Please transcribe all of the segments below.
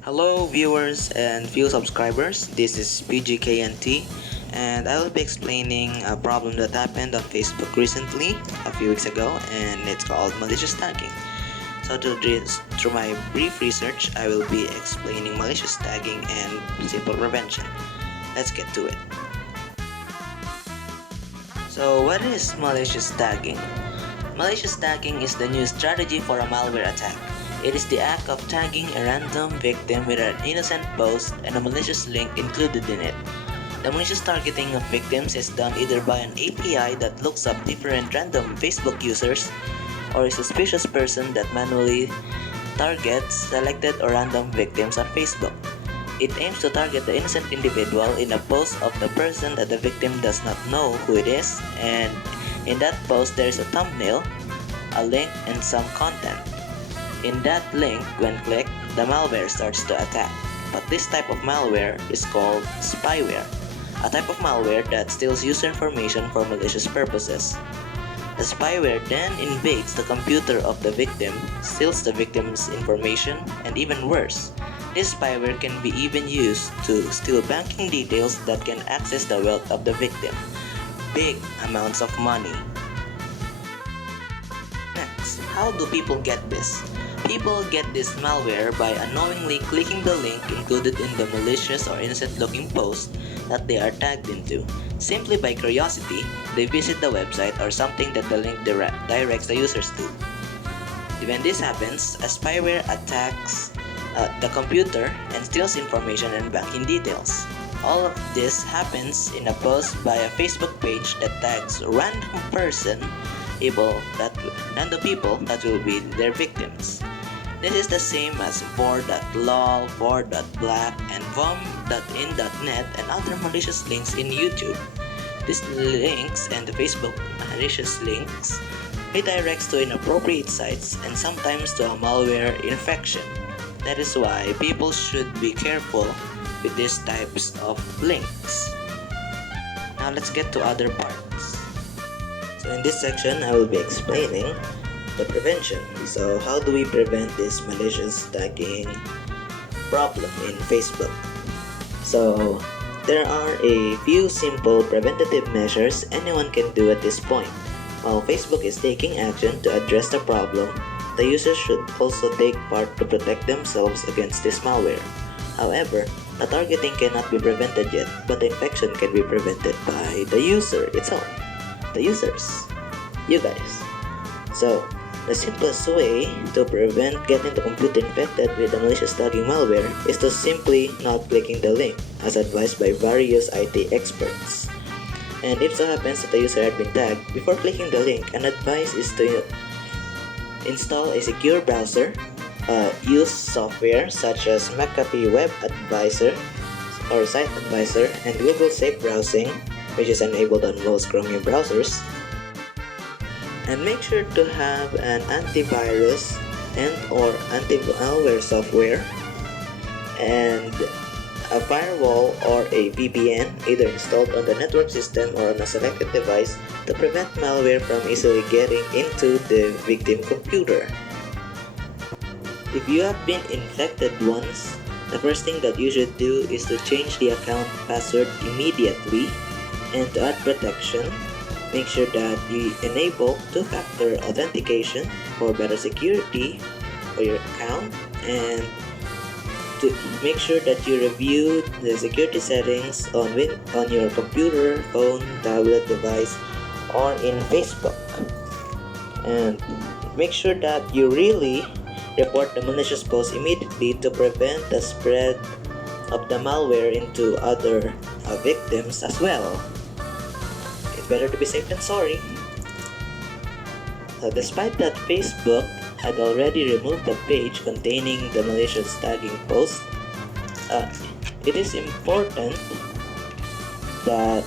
Hello viewers and few subscribers, this is PGKNT and I will be explaining a problem that happened on Facebook recently, a few weeks ago, and it's called malicious tagging. So through my brief research, I will be explaining malicious tagging and simple prevention. Let's get to it. So what is malicious tagging? Malicious tagging is the new strategy for a malware attack. It is the act of tagging a random victim with an innocent post and a malicious link included in it. The malicious targeting of victims is done either by an API that looks up different random Facebook users or a suspicious person that manually targets selected or random victims on Facebook. It aims to target the innocent individual in a post of the person that the victim does not know who it is, and in that post there is a thumbnail, a link, and some content. In that link, when clicked, the malware starts to attack. But this type of malware is called spyware, a type of malware that steals user information for malicious purposes. The spyware then invades the computer of the victim, steals the victim's information, and even worse, this spyware can be even used to steal banking details that can access the wealth of the victim. Big amounts of money. Next, how do people get this? People get this malware by unknowingly clicking the link included in the malicious or innocent-looking post that they are tagged into. Simply by curiosity, they visit the website or something that the link directs the users to. When this happens, a spyware attacks the computer and steals information and banking details. All of this happens in a post by a Facebook page that tags random people that will be their victims. This is the same as vor.lol, vor.black, and vom.in.net and other malicious links in YouTube. These links and the Facebook malicious links redirects to inappropriate sites and sometimes to a malware infection. That is why people should be careful with these types of links. Now let's get to other parts. So in this section, I will be explaining the prevention. So how do we prevent this malicious tagging problem in Facebook? So there are a few simple preventative measures anyone can do at this point. While Facebook is taking action to address the problem, the users should also take part to protect themselves against this malware. However, the targeting cannot be prevented yet, but the infection can be prevented by the user itself. The users. You guys. So, the simplest way to prevent getting the computer infected with the malicious tagging malware is to simply not clicking the link, as advised by various IT experts. And if so happens that the user had been tagged, before clicking the link, an advice is to install a secure browser, use software such as McAfee Web Advisor or Site Advisor and Google Safe Browsing, which is enabled on most Chromium browsers, and make sure to have an antivirus and or anti-malware software and a firewall or a VPN either installed on the network system or on a selected device to prevent malware from easily getting into the victim computer. If you have been infected once, the first thing that you should do is to change the account password immediately, and to add protection, make sure that you enable two-factor authentication for better security for your account, and to make sure that you review the security settings on your computer, phone, tablet device, or in Facebook. And make sure that you really report the malicious post immediately to prevent the spread of the malware into other victims as well. It's better to be safe than sorry. So despite that Facebook had already removed the page containing the malicious tagging post, it is important that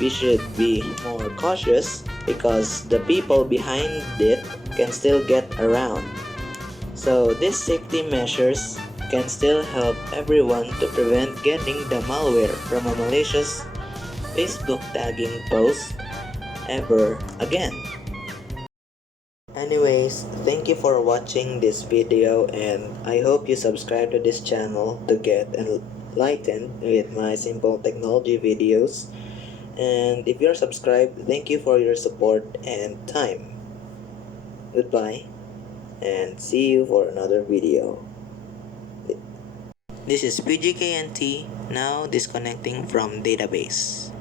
we should be more cautious because the people behind it can still get around. So these safety measures can still help everyone to prevent getting the malware from a malicious Facebook tagging post ever again. Anyways, thank you for watching this video, and I hope you subscribe to this channel to get enlightened with my simple technology videos. And if you're subscribed, thank you for your support and time. Goodbye, and see you for another video. This is PGKNT, now disconnecting from database.